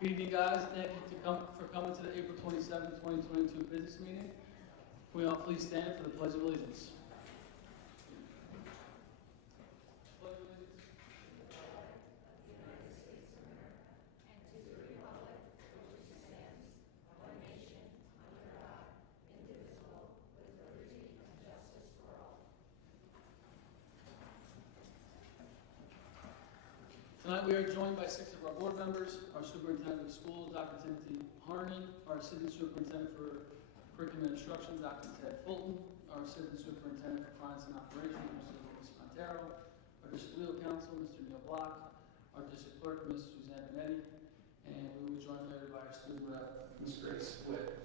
Good evening, guys. Thank you for coming to the April 27, 2022 business meeting. Can we all please stand for the Pledge of Allegiance? Pledge of Allegiance. Tonight we are joined by 6 of our board members, our superintendent of schools, Dr. Timothy Harnan, our assistant superintendent for curriculum and instruction, Dr. Ted Fulton, our assistant superintendent for finance and operations, Mr. Lucas Montero, our district legal counsel, Mr. Neil Block, our district clerk, Ms. Suzanne Benetti, and we will be joined later by our student rep, Ms. Grace Witt.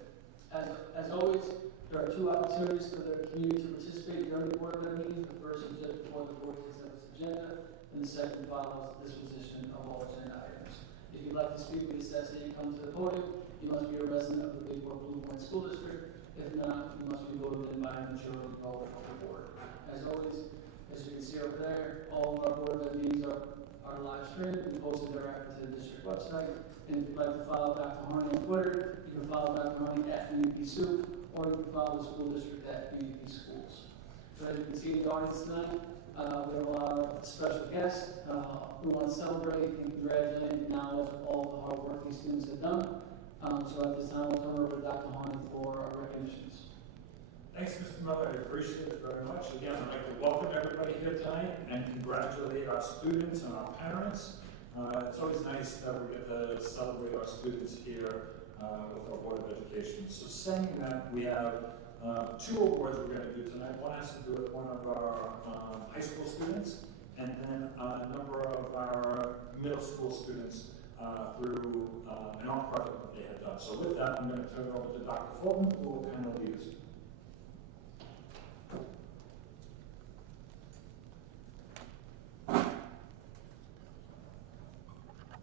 As always, there are two opportunities for the community to participate during the board meeting. The first is just before the board takes up its agenda, and the second follows disposition of all agenda items. If you'd like to speak with the assessee, come to the podium. You must be a resident of the Big Fork Blue Point School District. If not, you must be voted in by a majority vote of the board. As always, as you can see over there, all of our board meetings are live streamed and posted directly to the district website. And if you'd like to follow Dr. Harney on Twitter, you can follow Dr. Harney at BBP Soup, or you can follow the school district at BBP Schools. So as you can see in the audience tonight, we have a lot of special guests who want to celebrate and congratulate and acknowledge all the hard work these students have done. So at this time, we'll turn over to Dr. Harney for our recognitions. Thanks, Mr. Miller. I appreciate it very much. Again, I'd like to welcome everybody here tonight and congratulate our students and our parents. It's always nice that we get to celebrate our students here with our Board of Education. So saying that, we have two awards we're going to do tonight. One has to do with one of our high school students, and then a number of our middle school students through an art project that they had done. So with that, I'm going to turn it over to Dr. Fulton, who will kind of lead us.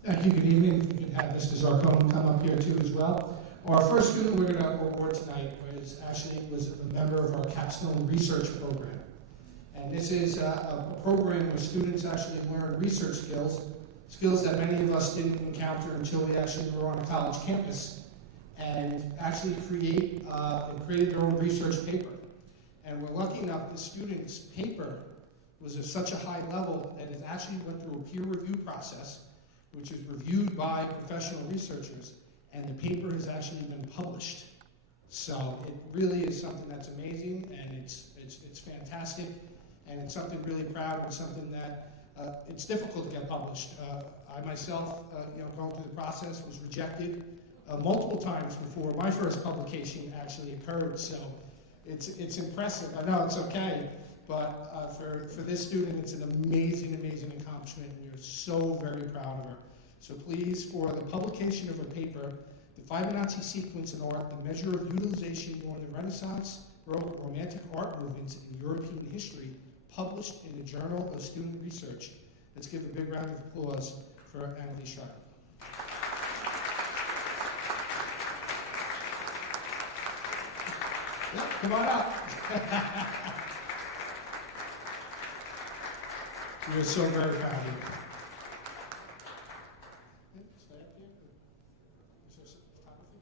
Thank you. Good evening. We can have Mr. Zarcone come up here too as well. Our first student we're going to award tonight was a member of our capstone research program. And this is a program where students actually learn research skills that many of us didn't encounter until we actually were on a college campus, and actually created their own research paper. And we're lucky enough the student's paper was of such a high level that it actually went through a peer review process, which is reviewed by professional researchers, and the paper has actually been published. So it really is something that's amazing, and it's fantastic, and it's something really proud, and something that it's difficult to get published. I myself, going through the process, was rejected multiple times before my first publication actually occurred. So it's impressive. I know it's okay, but for this student, it's an amazing, amazing accomplishment, and we're so very proud of her. So please, for the publication of her paper, The Fibonacci Sequence in Art, the Measure of Utilization during the Renaissance, Baroque, Romantic Art Movements in European History, published in the Journal of Student Research. Let's give a big round of applause for Annalie Sharp. Yep, come on up. We are so very proud of you. Stay up here. Is there some photography?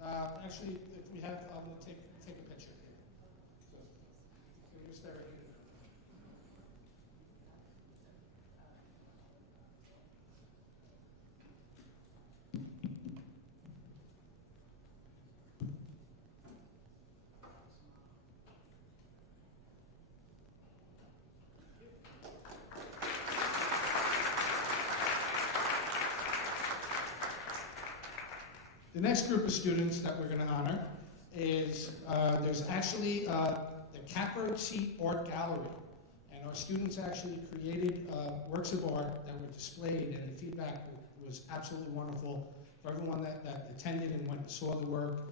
Yeah. Actually, if we have, I'm going to take a picture. So, can you stay right here? The next group of students that we're going to honor is, there's actually the Catbird Seat Art Gallery. And our students actually created works of art that were displayed, and the feedback was absolutely wonderful. For everyone that attended and went and saw the work,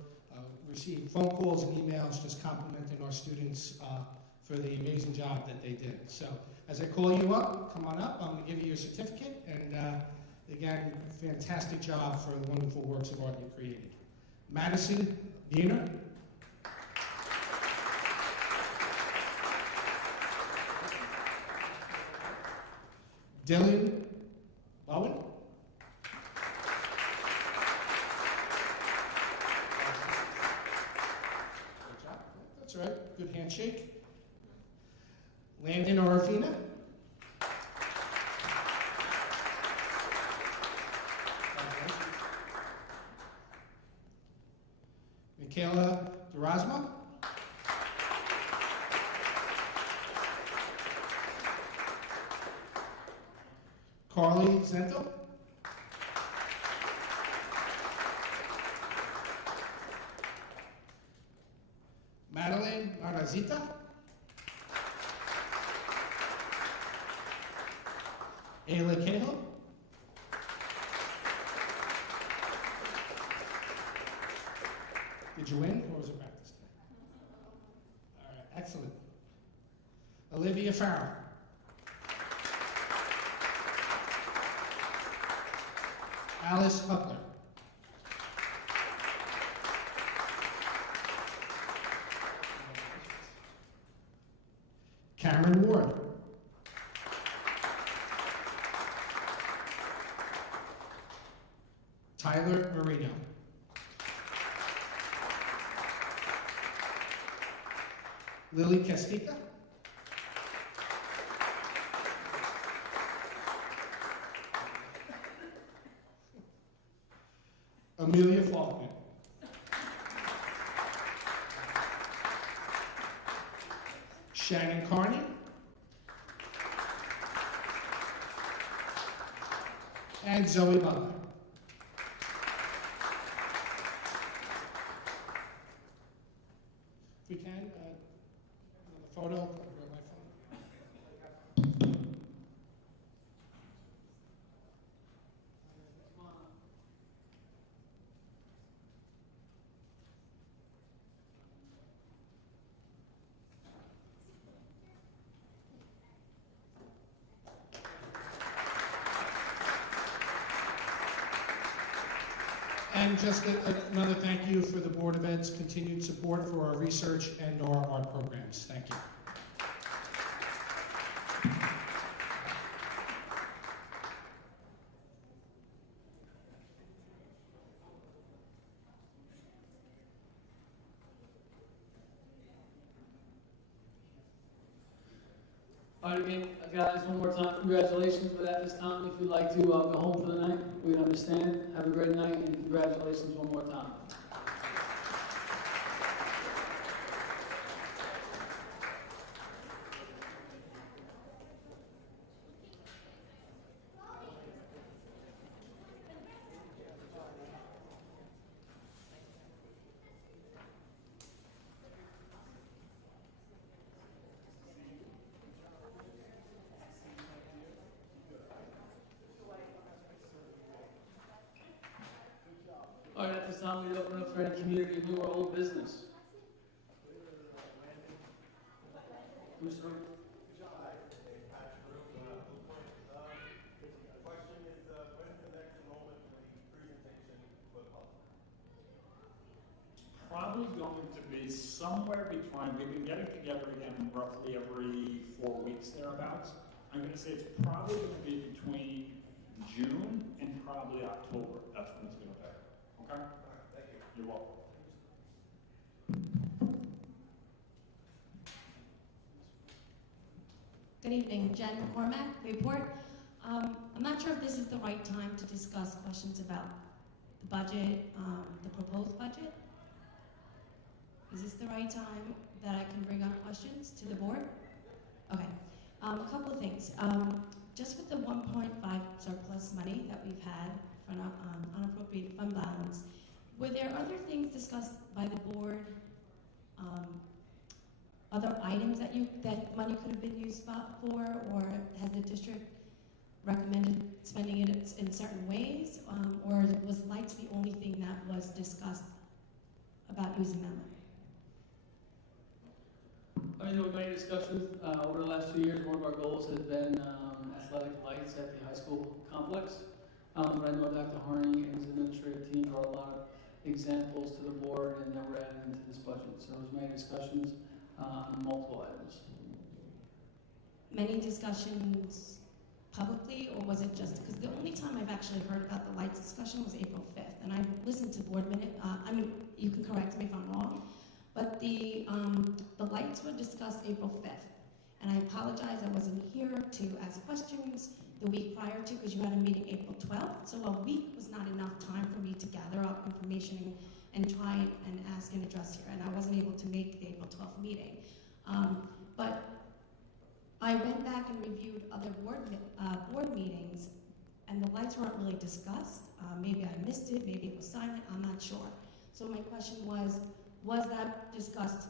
received phone calls and emails just complimenting our students for the amazing job that they did. So as I call you up, come on up. I'm going to give you your certificate, and again, fantastic job for the wonderful works of art you created. Madison Diener. Dylan Bowen. Landon Orfina. Michaela Durasma. Carly Zento. Madeline Marazita. Ayla Cahill. Did you win, or was it practice? All right, excellent. Olivia Farrell. Alice Huckler. Cameron Ward. Tyler Marino. Lily Castica. Amelia Faulkner. Shannon Carney. And Zoe Butler. If we can, the photo, I'll grab my phone. And just another thank you for the Board of Ed's continued support for our research and our art programs. Thank you. All right, again, guys, one more time, congratulations, but at this time, if you'd like to go home for the night, we understand. Have a great night, and congratulations one more time. All right, at this time, we open up for any community, new or old business. Who's starting? Probably going to be somewhere between, we've been getting together again roughly every 4 weeks thereabouts. I'm going to say it's probably going to be between June and probably October. That's when it's going to be. Okay? Thank you. You're welcome. Good evening, Jen McCormack, report. I'm not sure if this is the right time to discuss questions about the budget, the proposed budget. Is this the right time that I can bring up questions to the board? Okay, a couple of things. Just with the 1.5 surplus money that we've had for unappropriated fund balance, were there other things discussed by the board, other items that money could have been used for, or has the district recommended spending it in certain ways, or was lights the only thing that was discussed about using that money? I mean, there were many discussions over the last 2 years. One of our goals has been athletic lights at the high school complex. But I know Dr. Harney and his administrative team brought a lot of examples to the board, and they were added into this budget. So there was many discussions on multiple items. Many discussions publicly, or was it just, because the only time I've actually heard about the lights discussion was April 5th, and I listened to board minute, I mean, you can correct me if I'm wrong, but the lights were discussed April 5th, and I apologize, I wasn't here to ask questions the week prior to, because you had a meeting April 12th, so a week was not enough time for me to gather up information and try and ask and address here, and I wasn't able to make the April 12th meeting. But I went back and reviewed other board meetings, and the lights weren't really discussed. Maybe I missed it, maybe it was silent, I'm not sure. So my question was that discussed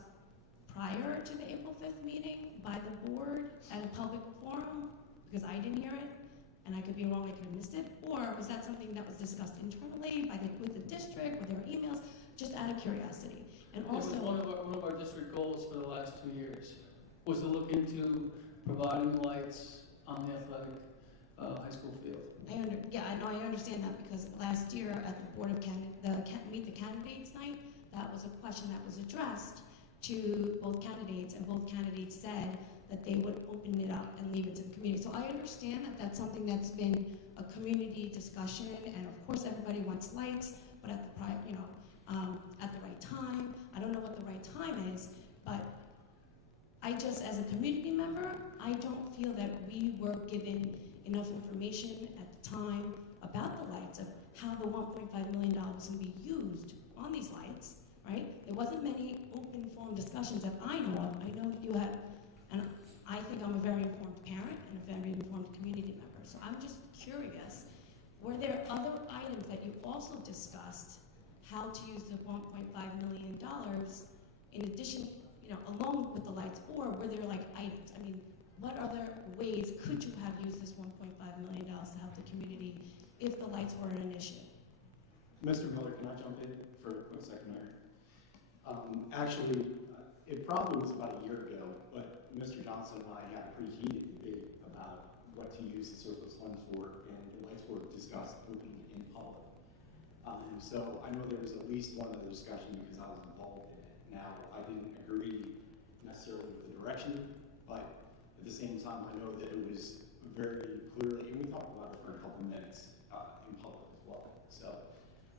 prior to the April 5th meeting by the board at a public forum? Because I didn't hear it, and I could be wrong, I could have missed it. Or was that something that was discussed internally with the district, with their emails, just out of curiosity? And also, it was one of our district goals for the last 2 years was to look into providing lights on the athletic high school field. I understand that, because last year at the Board of Meet the Candidates night, that was a question that was addressed to both candidates, and both candidates said that they would open it up and leave it to the community. So I understand that that's something that's been a community discussion, and of course everybody wants lights, but at the at the right time. I don't know what the right time is, but I just, as a community member, I don't feel that we were given enough information at the time about the lights, of how the $1.5 million would be used on these lights, right? There wasn't many open forum discussions that I know of. I know you have, and I think I'm a very informed parent and a very informed community member. So I'm just curious, were there other items that you also discussed how to use the $1.5 million in addition, along with the lights, or were there like items? I mean, what other ways could you have used this $1.5 million to help the community if the lights were an issue? Mr. Miller, can I jump in for a quick second there? Actually, it probably was about a year ago, but Mr. Johnson and I had a pretty heated debate about what to use the surplus funds for, and the lights were discussed openly in public. So I know there was at least one other discussion because I was involved in it. Now, I didn't agree necessarily with the direction, but at the same time, I know that it was very clearly, and we talked about it for a couple minutes in public as well. So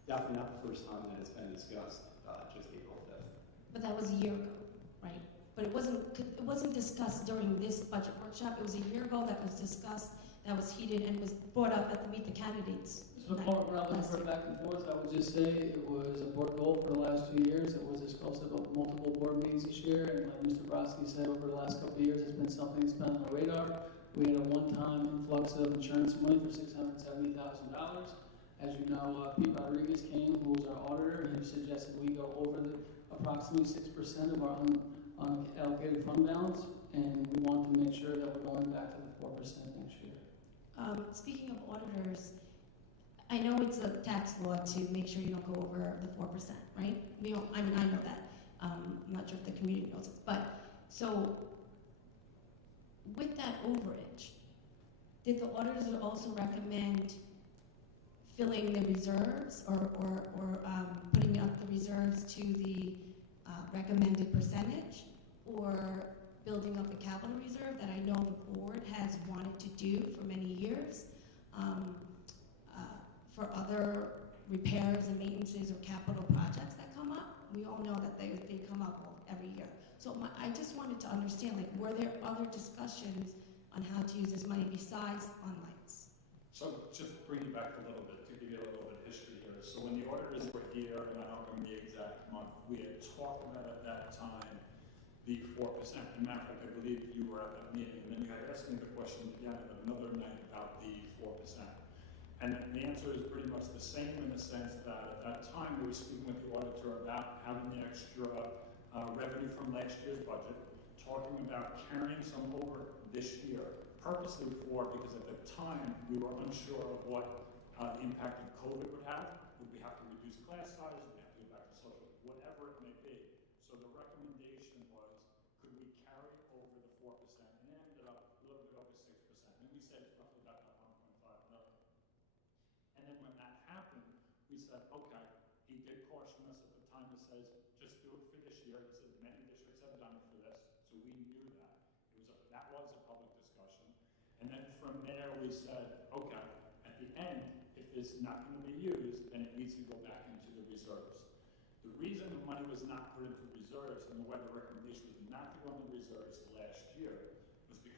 definitely not the first time that it's been discussed, just April 5th. But that was a year ago, right? But it wasn't discussed during this budget workshop. It was a year ago that was discussed, that was heated, and was brought up at the Meet the Candidates. So rather than for back and forth, I would just say it was a board goal for the last 2 years. It was discussed at multiple board meetings this year, and like Mr. Brodsky said, over the last couple of years, it's been something that's been on the radar. We had a one-time influx of insurance money for $670,000. As you know, Pete Rodriguez came, who was our auditor, and he suggested we go over the approximately 6% of our unallocated fund balance, and we want to make sure that we're going back to the 4% next year. Speaking of auditors, I know it's a tax law to make sure you don't go over the 4%, right? I know that. I'm not sure if the community knows it. But, so, with that overage, did the auditors also recommend filling the reserves or putting up the reserves to the recommended percentage, or building up a capital reserve that I know the board has wanted to do for many years for other repairs and maintenances or capital projects that come up? We all know that they come up every year. So I just wanted to understand, like, were there other discussions on how to use this money besides on lights? So just to bring you back a little bit, to give you a little bit of history here. So when the auditors were here, and I don't remember the exact month, we had talked about at that time the 4%. As a matter of fact, I believe you were at that meeting, and then you had asked me the question again at another night about the 4%. And the answer is pretty much the same in the sense that at that time we were speaking with the auditor about having the extra revenue from last year's budget, talking about carrying some over this year, purposely because at the time we were unsure of what the impact of COVID would have. Would we have to reduce class sizes? Would we have to go back to social, whatever it may be. So the recommendation was, could we carry over the 4%? And it ended up a little bit over 6%. And we said it's roughly about that 1.5 million. And then when that happened, we said, okay, he did caution us at the time. He says, just do it for this year. He said, many districts have done it for this, so we knew that. That was a public discussion. And then from there we said, okay, at the end, if it's not going to be used, then it needs to go back into the reserves. The reason the money was not put into reserves, and the way the recommendation was not to go into reserves last year, was because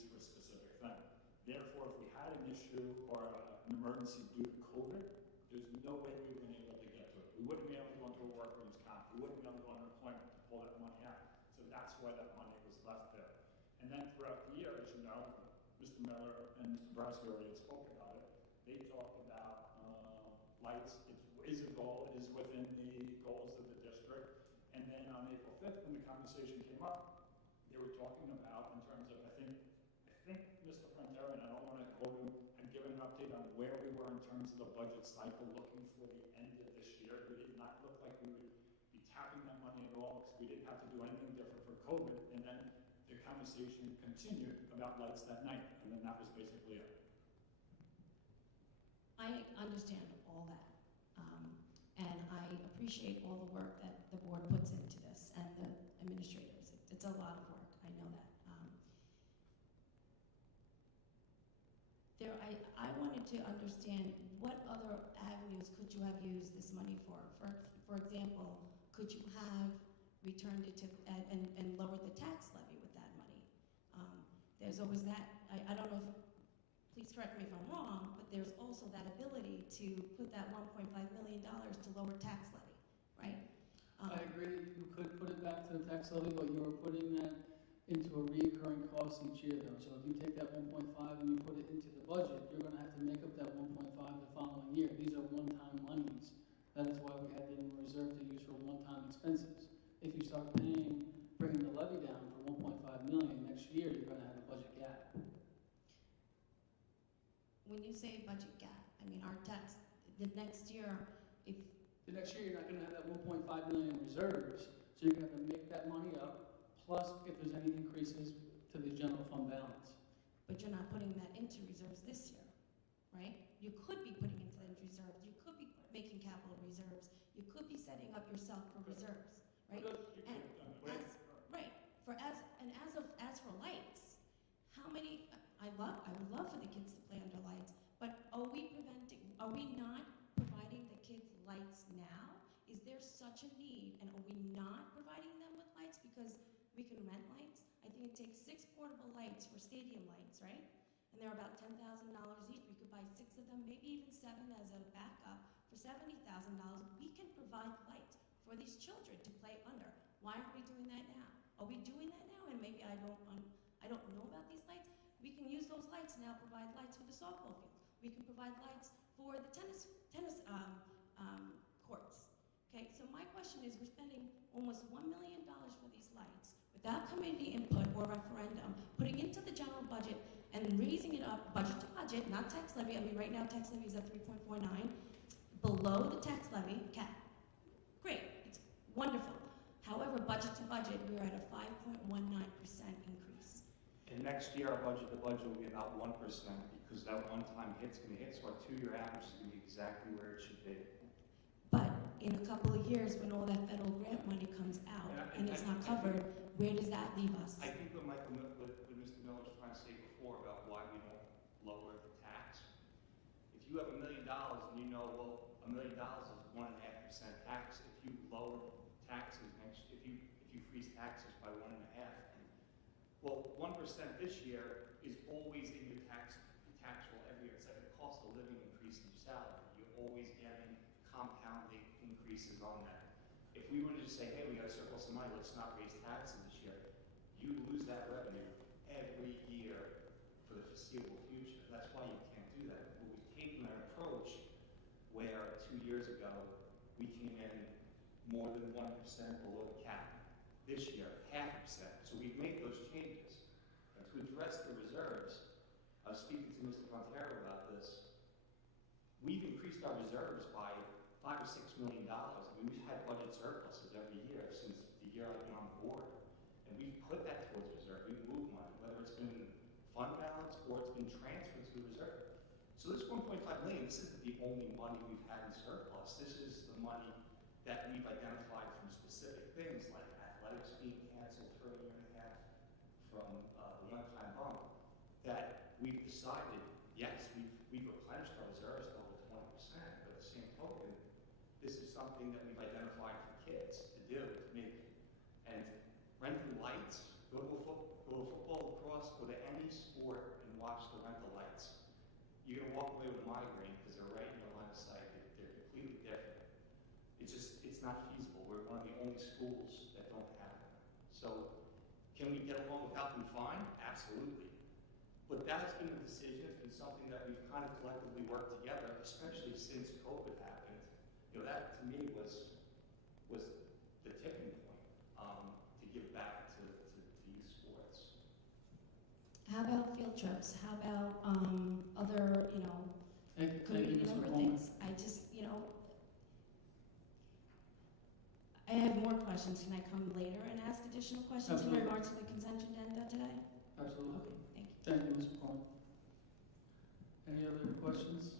used for a specific thing. Therefore, if we had an issue or an emergency due to COVID, there's no way we would have been able to get to it. We wouldn't be able to go into a workers' comp. We wouldn't be able to go into employment to pull that money out. So that's why that money was left there. And then throughout the year, as you know, Mr. Miller and Mr. Browski already had spoken about it. They talked about lights. It is a goal. It is within the goals of the district. And then on April 5th, when the conversation came up, they were talking about in terms of, I think Mr. Frontera, and I don't want to quote him, and give an update on where we were in terms of the budget cycle looking for the end of this year. It did not look like we would be tapping that money at all because we didn't have to do anything different for COVID. And then the conversation continued about lights that night, and then that was basically it. I understand all that. And I appreciate all the work that the board puts into this and the administrators. It's a lot of work, I know that. I wanted to understand what other avenues could you have used this money for? For example, could you have returned it to and lowered the tax levy with that money? There's always that. I don't know if, please correct me if I'm wrong, but there's also that ability to put that $1.5 million to lower tax levy, right? I agree that you could put it back to the tax levy, but you are putting that into a reoccurring cost each year though. So if you take that 1.5 and you put it into the budget, you're gonna have to make up that 1.5 the following year. These are one-time monies. That is why we had it in reserve to use for one-time expenses. If you start bringing the levy down for 1.5 million next year, you're gonna have a budget gap. When you say budget gap, I mean our tax, the next year, if... The next year, you're not gonna have that 1.5 million reserves, so you're gonna have to make that money up, plus if there's any increases to the general fund balance. But you're not putting that into reserves this year, right? You could be putting into those reserves. You could be making capital reserves. You could be setting up yourself for reserves, right? And as for lights, how many? I would love for the kids to play under lights, but are we not providing the kids lights now? Is there such a need, and are we not providing them with lights because we can rent lights? I think it takes 6 portable lights for stadium lights, right? And they're about $10,000 each. We could buy 6 of them, maybe even 7 as a backup. For $70,000, we can provide lights for these children to play under. Why aren't we doing that now? Are we doing that now? And maybe I don't know about these lights. We can use those lights now, provide lights for the softball fields. We can provide lights for the tennis courts. Okay, so my question is, we're spending almost $1 million for these lights without community input or referendum, putting into the general budget and raising it up budget to budget, not tax levy. I mean, right now tax levy is at 3.49, below the tax levy cap. Great, it's wonderful. However, budget to budget, we're at a 5.19% increase. And next year, our budget to budget will be about 1% because that one-time hit's going to hit, so our 2-year average is going to be exactly where it should be. But in a couple of years, when all that federal grant money comes out and it's not covered, where does that leave us? I think what Mr. Miller was trying to say before about why we don't lower the tax, if you have $1 million and you know, well, $1 million is 1.5% tax. If you lower taxes if you freeze taxes by 1.5%, well, 1% this year is always in your tax roll every year. It's like a cost of living increase in your salary. You're always getting compounding increases on that. If we were to just say, hey, we got a surplus of money, let's not raise taxes this year, you lose that revenue every year for the foreseeable future. That's why you can't do that. But we've taken an approach where 2 years ago, we came in more than 1% below the cap. This year, 0.5%. So we've made those changes. And to address the reserves, I was speaking to Mr. Frontera about this. We've increased our reserves by $5 or $6 million. I mean, we've had budget surpluses every year since the year I've been on the board. And we've put that towards reserve. We've moved money, whether it's been fund balance or it's been transferred to the reserve. So this $1.5 million, this isn't the only money we've had in surplus. This is the money that we've identified from specific things like athletics being canceled for 1.5 years, from the one-time bump, that we've decided, yes, we've replenished our reserves to over 20%, but at the same token, this is something that we've identified for kids to do, to make, and renting lights, go to football, lacrosse, go to any sport sport and watch the rental lights. You're gonna walk away with a migraine because they're right in your line of sight. They're completely different. It's not feasible. We're one of the only schools that don't have them. So can we get along without them? Fine, absolutely. But that's been a decision. It's been something that we've kind of collectively worked together, especially since COVID happened. You know, that to me was the tipping point to give back to youth sports. How about field trips? How about other, Thank you, community Mr. member Coleman. things? I just, I have more questions. Can I come later and ask additional questions Absolutely. in regards to the consent agenda today? Absolutely. Okay, thank you. Thank you, Mr. Coleman. Any other questions?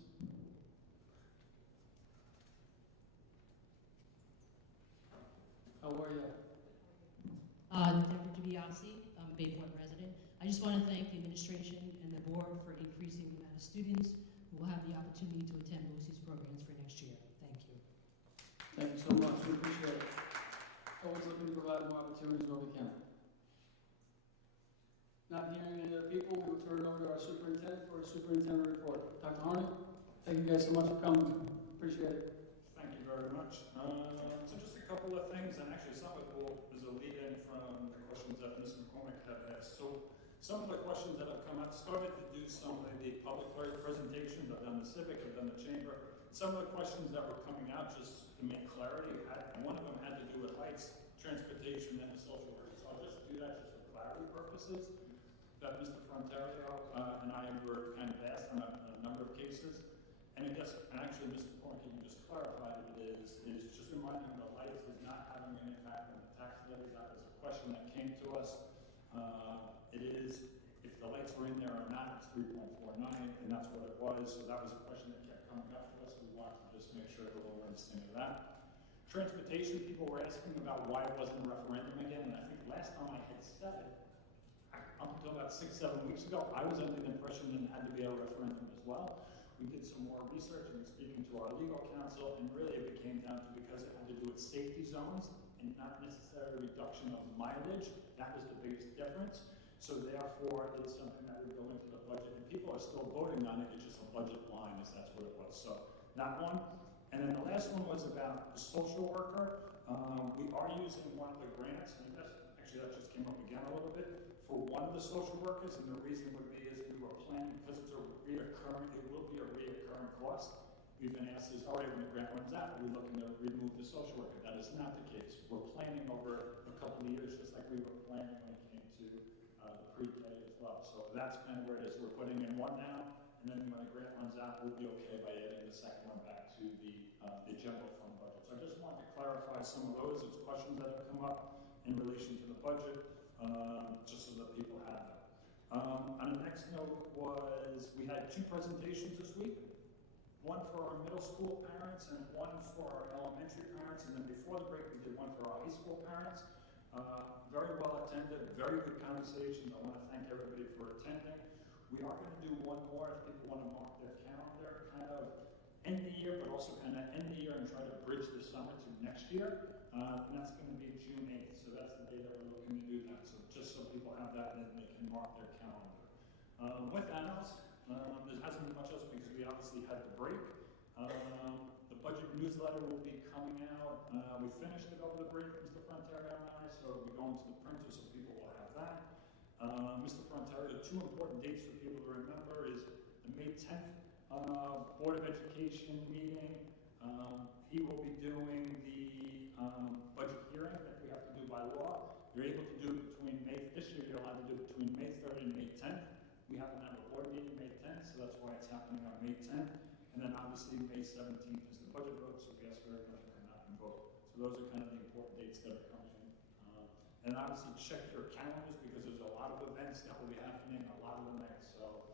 How are you? Deborah DiBiase, I'm a Bayport resident. I just want to thank the administration and the board for increasing the amount of students who will have the opportunity to attend BOCES programs for next year. Thank you. Thank you so much. We appreciate it. Always looking to provide more opportunities where we can. Not hearing any other people, we will turn it over to our superintendent for a superintendent report. Dr. Harney, thank you guys so much for coming. Appreciate it. Thank you very much. So just a couple of things, and actually some of it is a lead-in from the questions that Ms. McCormick had asked. So some of the questions that have come up, started to do some of the public presentations. I've done the civic, I've done the chamber. Some of the questions that were coming out, just to make clarity, one of them had to do with heights, transportation, and the social work. So I'll just do that just for clarity purposes. That Mr. Frontario and I were kind of asked on a number of cases. And I guess, and actually, Mr. Point, can you just clarify that it is just reminding the lights is not having an impact on the tax levy. That was a question that came to us. It is, if the lights were in there or not, it's 3.49, and that's what it was. So that was a question that kept coming up to us. We wanted to just make sure that we're understanding of that. Transportation, people were asking about why it wasn't a referendum again, and I think last time I had said it, up until about 6-7 weeks ago, I was under the impression that it had to be a referendum as well. We did some more research and speaking to our legal counsel, and really it came down to because it had to do with safety zones and not necessarily reduction of mileage. That was the biggest difference. So therefore, it's something that would go into the budget, and people are still voting on it. It's just a budget line, as that's what it was. So that one. And then the last one was about the social worker. We are using one of the grants, and actually that just came up again a little bit, for one of the social workers, and the reason would be is we were planning, because it will be a reoccurring cost. We've been asked, all right, when the grant runs out, are we looking to remove the social worker? That is not the case. We're planning over a couple of years, just like we were planning when it came to the pre-K as well. So that's kind of where it is. We're putting in one now, and then when the grant runs out, we'll be okay by adding the second one back to the general fund budget. So I just wanted to clarify some of those. It's questions that have come up in relation to the budget, just so that people have that. On the next note was, we had 2 presentations this week. One for our middle school parents and one for our elementary parents. And then before the break, we did one for our high school parents. Very well attended, very good conversations. I want to thank everybody for attending. We are going to do one more if people want to mark their calendar, kind of end the year, but also kind of end the year and try to bridge the summer to next year. And that's going to be June 8th. So that's the day that we're looking to do that. So just so people have that and they can mark their calendar. With that else, there hasn't been much else because we obviously had the break. The budget newsletter will be coming out. We finished it over the break, Mr. Frontario and I, so it'll be going to the printer so people will have that. Mr. Frontario, 2 important dates for people to remember is the May 10th Board of Education meeting. He will be doing the budget hearing that we have to do by law. You're able to do it between this year you're allowed to do it between May 3rd and May 10th. We happen to have a board meeting May 10th, so that's why it's happening on May 10th. And then obviously May 17th is the budget vote, so we ask for everyone to come out and vote. So those are kind of the important dates that are coming in. And obviously check your calendars because there's a lot of events that will be happening, a lot of the nights. So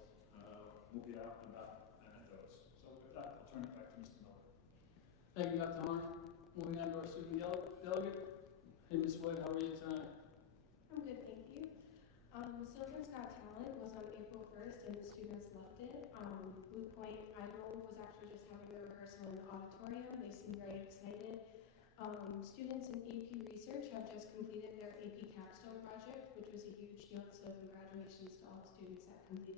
we'll be out and about at those. So with that, I'll turn it back to Mr. Miller. Thank you, Dr. Harney. Moving on to our student delegate. Hey, Ms. Wood, how are you tonight? I'm good, thank you. Children's Got Talent was on April 1st and the students loved it. Blue Point Idol was actually just having a rehearsal in the auditorium. They seemed very excited. Students in AP Research have just completed their AP capstone project, which was a huge deal, so congratulations to all the students that completed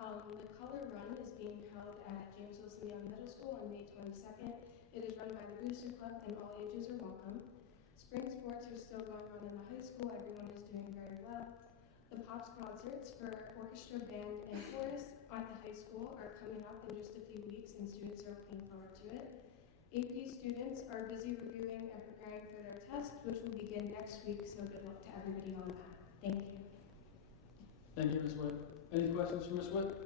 The color run is being held at James Wilson Young Middle School on May 22nd. It is run by the Booster Club and all ages are welcome. Spring sports are still going on in the high school. Everyone is doing very well. The Pops concerts for orchestra, band, and chorus at the high school are coming up in just a few weeks, and students are looking forward to it. AP students are busy reviewing and preparing for their test, which will begin next week, so good luck to everybody on that. Thank you. Thank you, Ms. Witt. Any questions for Ms. Witt?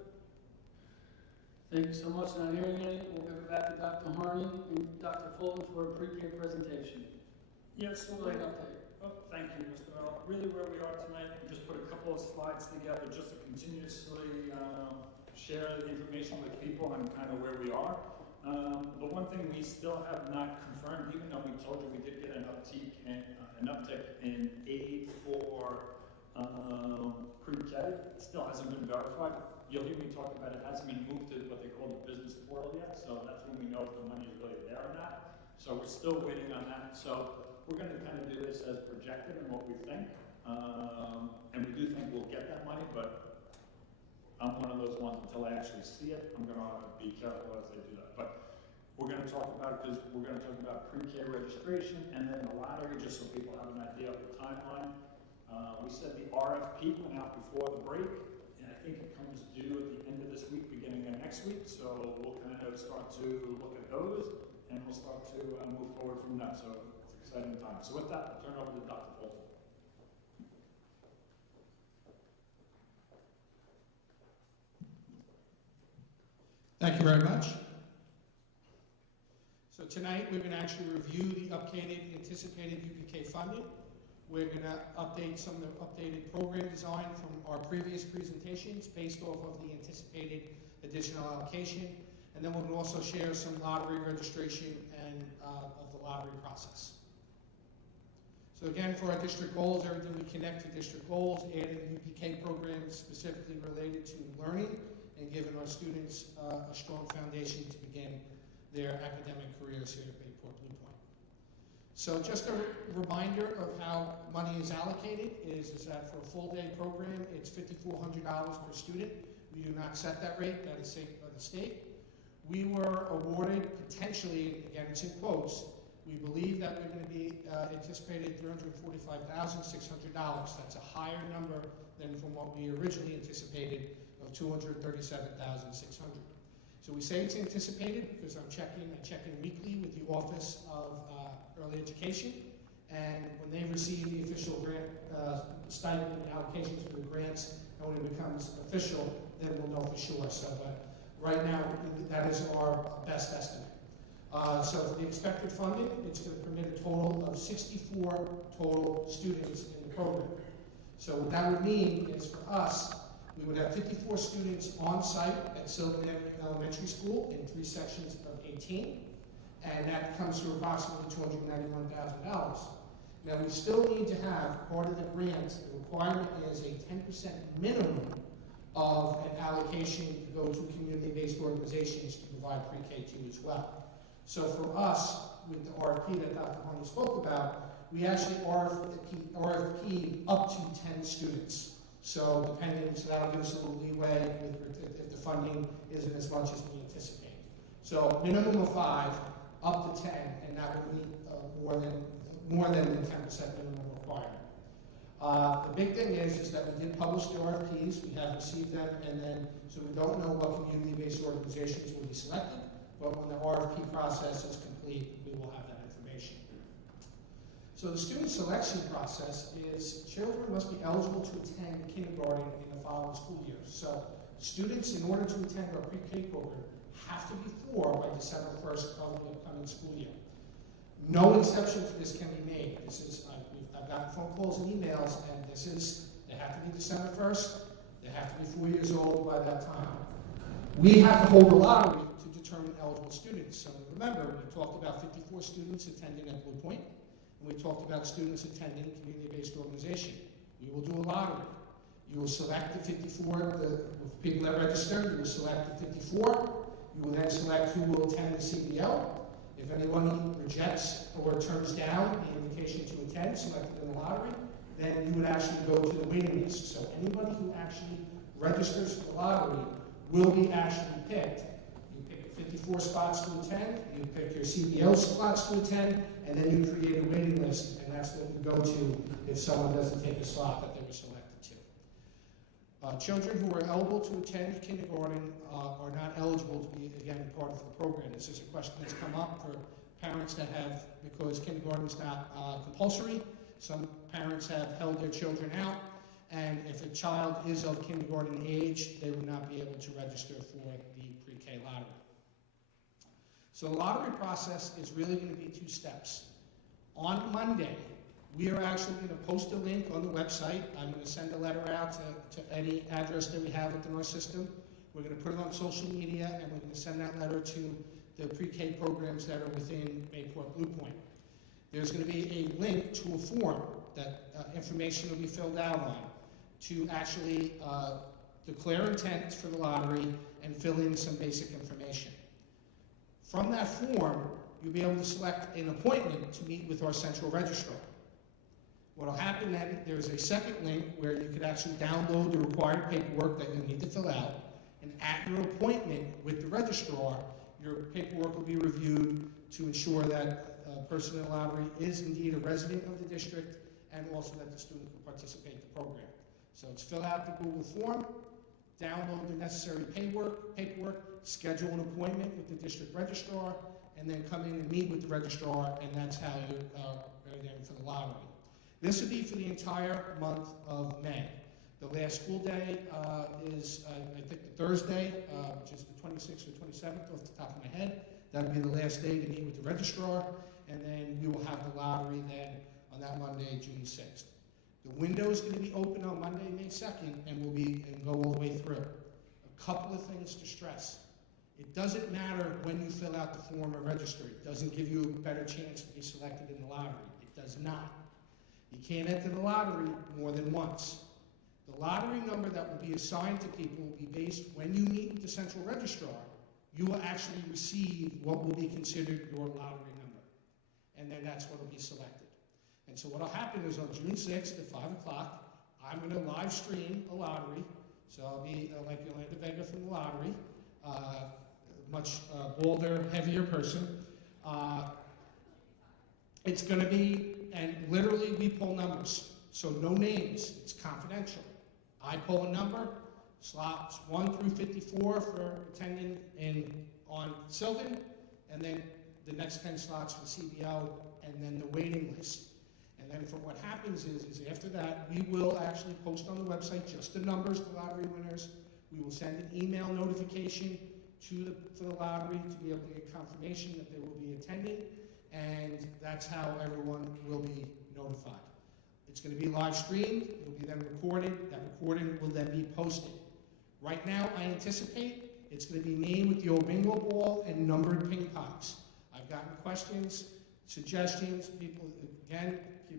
Thank you so much. Not hearing any, we'll give it back to Dr. Harney and Dr. Fulton for a pre-K presentation. Yes, School aid update. Oh, thank you, Mr. Miller. Really where we are tonight, we just put a couple of slides together just to continuously share the information with people and kind of where we are. The one thing we still have not confirmed, even though we told you we did get an uptick in aid for pre-K, it still hasn't been verified. You'll hear me talk about it hasn't been moved to what they call the business portal yet, so that's when we know if the money is really there or not. So we're still waiting on that. So we're going to kind of do this as projected and what we think, and we do think we'll get that money, but I'm one of those ones until I actually see it, I'm going to be careful as I do that. But we're going to talk about it because we're going to talk about pre-K registration and then the lottery, just so people have an idea of the timeline. We said the RFP went out before the break, and I think it comes due at the end of this week, beginning of next week, so we'll kind of start to look at those, and we'll start to move forward from that. So it's an exciting time. So with that, I'll turn it over to Dr. Fulton. Thank you very much. So tonight we're going to actually review the anticipated BBP funding. We're going to update some of the updated program design from our previous presentations based off of the anticipated additional allocation. And then we'll also share some lottery registration and of the lottery process. So again, for our district goals, everything we connect to district goals, adding UPK programs specifically related to learning and giving our students a strong foundation to begin their academic careers here at Bayport Blue Point. So just a reminder of how money is allocated is that for a full day program, it's $5,400 per student. We do not set that rate, that is set by the state. We were awarded potentially, again it's in quotes, we believe that we're going to be anticipated $345,600. That's a higher number than from what we originally anticipated of $237,600. So we say it's anticipated because I check in weekly with the Office of Early Education, and when they receive the official grant stipend allocations for the grants, and when it becomes official, then we'll know for sure. So right now, that is our best estimate. So for the expected funding, it's going to permit a total of 64 total students in the program. So what that would mean is for us, we would have 54 students on site at Sylvan Avenue Elementary School in 3 sections of 18, and that comes to approximately $291,000. Now we still need to have part of the grant, the requirement is a 10% minimum of an allocation to go to community-based organizations to provide pre-K2 as well. So for us, with the RFP that Dr. Harney spoke about, we actually RFP up to 10 students. So depending, so that'll give us a little leeway if the funding isn't as much as we anticipate. So minimum of 5, up to 10, and that would meet more than the 10% minimum requirement. The big thing is that we did publish the RFPs, we have received them, and then, so we don't know what community-based organizations will be selected, but when the RFP process is complete, we will have that information. So the student selection process is children must be eligible to attend kindergarten in the following school year. So students, in order to attend our pre-K program, have to be 4 by December 1st of the upcoming school year. No exception for this can be made. This is, I've gotten phone calls and emails, and this is, they have to be December 1st, they have to be 4 years old by that time. We have to hold a lottery to determine eligible students. So remember, we talked about 54 students attending at Blue Point, and we talked about students attending community-based organization. We will do a lottery. You will select the 54, the people that register, you will select the 54, you will then select who will attend the CBO. If anyone rejects or turns down the invitation to attend, selected in the lottery, then you would actually go to the waiting list. So anybody who actually registers for the lottery will be actually picked. You pick 54 spots to attend, you pick your CBO slots to attend, and then you create a waiting list, and that's what you go to if someone doesn't take a slot that they were selected to. Children who are eligible to attend kindergarten are not eligible to be, again, part of the program. This is a question that's come up for parents that have, because kindergarten is not compulsory, some parents have held their children out, and if a child is of kindergarten age, they would not be able to register for the pre-K lottery. So the lottery process is really going to be 2 steps. On Monday, we are actually going to post a link on the website. I'm going to send a letter out to any address that we have within our system. We're going to put it on social media, and we're going to send that letter to the pre-K programs that are within Bayport Blue Point. There's going to be a link to a form that information will be filled out on to actually declare intent for the lottery and fill in some basic information. From that form, you'll be able to select an appointment to meet with our central registrar. What will happen then, there's a second link where you could actually download the required paperwork that you need to fill out, and at your appointment with the registrar, your paperwork will be reviewed to ensure that a person in the lottery is indeed a resident of the district, and also that the student can participate in the program. So it's fill out the Google form, download the necessary paperwork, schedule an appointment with the district registrar, and then come in and meet with the registrar, and that's how you are in for the lottery. This would be for the entire month of May. The last school day is, I think, the Thursday, which is the 26th or 27th off the top of my head. That'll be the last day to meet with the registrar, and then we will have the lottery then on that Monday, June 6th. The window is going to be open on Monday, May 2nd, and will be and go all the way through. A couple of things to stress. It doesn't matter when you fill out the form or register. It doesn't give you a better chance to be selected in the lottery. It does not. You can't enter the lottery more than once. The lottery number that will be assigned to people will be based when you meet with the central registrar. You will actually receive what will be considered your lottery number. And then that's what will be selected. And so what will happen is on June 6th at 5 o'clock, I'm going to live stream a lottery. So I'll be like Yolanda Vega from the lottery, much bolder, heavier person. It's going to be, and literally we pull numbers. So no names, it's confidential. I pull a number, slots 1 through 54 for attending on Sylvan, and then the next 10 slots for CBO, and then the waiting list. And then from what happens is after that, we will actually post on the website just the numbers for lottery winners. We will send an email notification for the lottery to be able to get confirmation that they will be attending, and that's how everyone will be notified. It's going to be live streamed, it will be then recorded, that recording will then be posted. Right now, I anticipate it's going to be named with the old bingo ball and numbered ping pongs. I've gotten questions, suggestions, people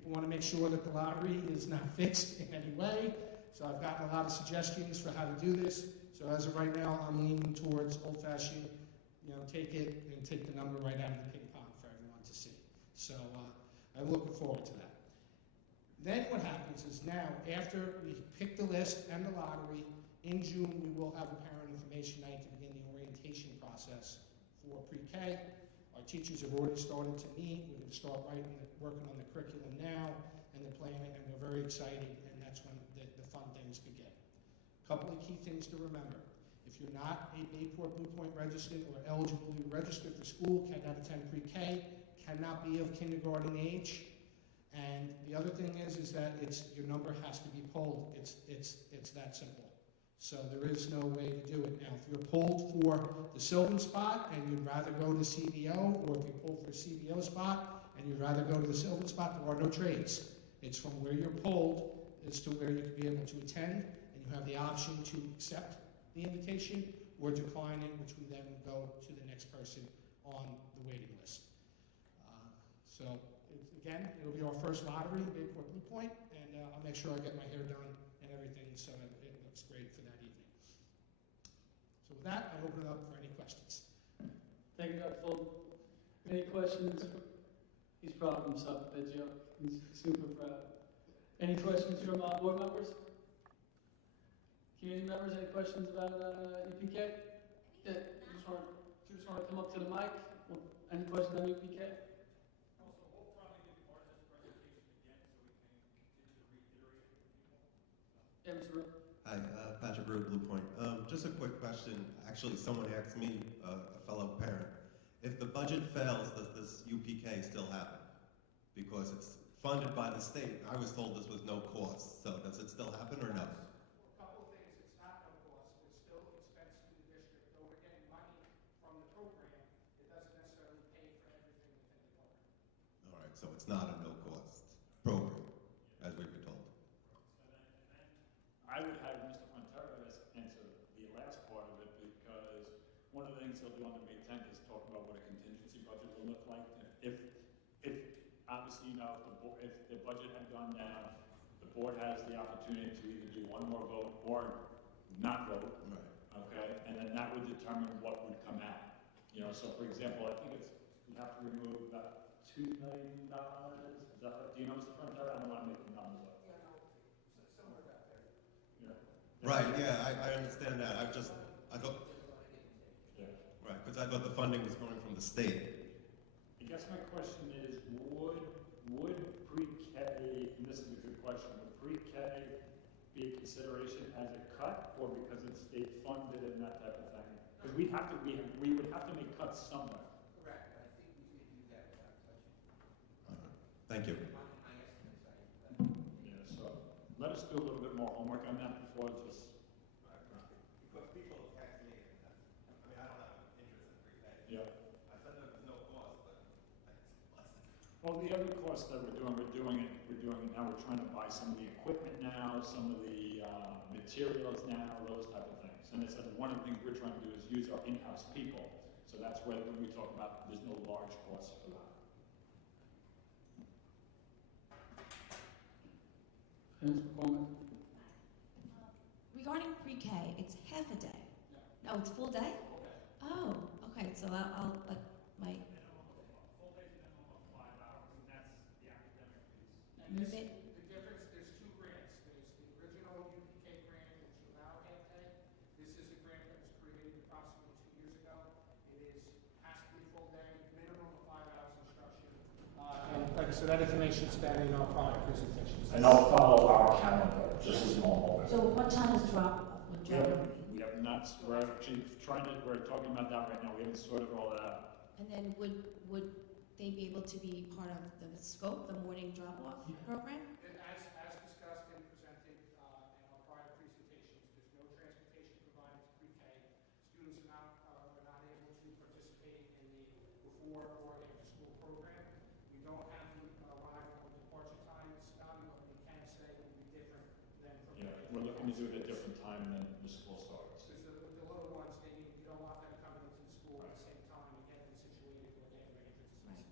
want to make sure that the lottery is not fixed in any way, so I've gotten a lot of suggestions for how to do this. So as of right now, I'm leaning towards old-fashioned, take it and take the number right out of the ping pong for everyone to see. So I'm looking forward to that. Then what happens is now, after we pick the list and the lottery, in June we will have a parent information night to begin the orientation process for pre-K. Our teachers have already started to meet. We're going to start working on the curriculum now and the planning, and we're very excited, and that's when the fun things begin. A couple of key things to remember. If you're not a Bayport Blue Point registered or eligible to be registered for school, cannot attend pre-K, cannot be of kindergarten age, and the other thing is that your number has to be polled. It's that simple. So there is no way to do it. Now, if you're polled for the Sylvan spot and you'd rather go to CBO, or if you're polled for a CBO spot and you'd rather go to the Sylvan spot, there are no trades. It's from where you're polled as to where you can be able to attend, and you have the option to accept the invitation or decline it, which would then go to the next person on the waiting list. Again, it'll be our first lottery in Bayport Blue Point, and I'll make sure I get my hair done and everything so it looks great for that evening. So with that, I'll open it up for any questions. Thank you, Dr. Fulton. Any questions? He's proud of himself, that joke. He's super proud. Any questions from board members? Community members, any questions about UPK? Yeah, you just want to come up to the mic? Well, any questions on UPK? Also, we'll probably do part of this presentation again so we can continue to reiterate it with people. Yeah, Mr. Rowe. Hi, Patrick Rowe, Blue Point. Just a quick question. Actually, someone asked me, a fellow parent, if the budget fails, does this UPK still happen? Because it's funded by the state. I was told this was no cost, so does it still happen or no? A couple of things, it's not no cost, it's still expense to the district, though we're getting money from the program, it doesn't necessarily pay for everything within the program. All right, so it's not a no-cost program, as we were told. I would have Mr. Fontero answer the last part of it, because one of the things he'll do on the May 10th is talk about what a contingency budget will look like. If obviously, if the budget had gone down, the board has the opportunity to either do one more vote or not vote. Right. Okay, and then that would determine what would come out. So for example, I think we have to remove about $2 million. Is that right? Do you know, Mr. Fontero? I don't want to make the numbers up. Yeah, no, somewhere about there. Yeah. Right, yeah, I understand that. I thought, Yeah. right, because I thought the funding was coming from the state. I guess my question is, would pre-K, and this is a good question, would pre-K be a consideration as a cut, or because it's state funded and that type of thing? Because we would have to make cuts somewhere. Correct, but I think we could do that without touching. Thank you. My estimates, Yeah, so let us do a little bit more homework on that before just, Because people text me, I mean, I don't have interest in pre-K. yeah. I said there was no cost, but Well, the other costs that we're doing it now, we're trying to buy some of the equipment now, some of the materials now, those type of things. And I said, one of the things we're trying to do is use our in-house people. So that's where, when we talk about, there's no large costs for that. Ms. McCormick? Regarding pre-K, it's half a day. No, it's full day? Oh, okay, so I'll let my, Full day minimum of 5 hours, and that's the academic piece. And Move this, it. the difference, there's two grants. There's the original UPK grant, which allowed half day. This is a grant that was created approximately 2 years ago. It has to be full day, minimum of 5 hours instruction. And like I said, that information's been in our product presentations. And I'll follow our calendar, just as normal. so what time is drop, would drop off be? We have not, we're actually we're talking about that right now. We haven't sorted all that out. And then would they be able to be part of the scope, the morning drop-off program? And as discussed and presented in our prior presentations, there's no transportation provided to pre-K. Students are not able to participate in the before or after school program. We don't have the arrival or departure times, but we can say it will be different than from. Yeah, we're looking to do it at a different time than the school starts. Because with the little ones, you don't want them coming into the school at the same time and get them situated where they're ready for the Right.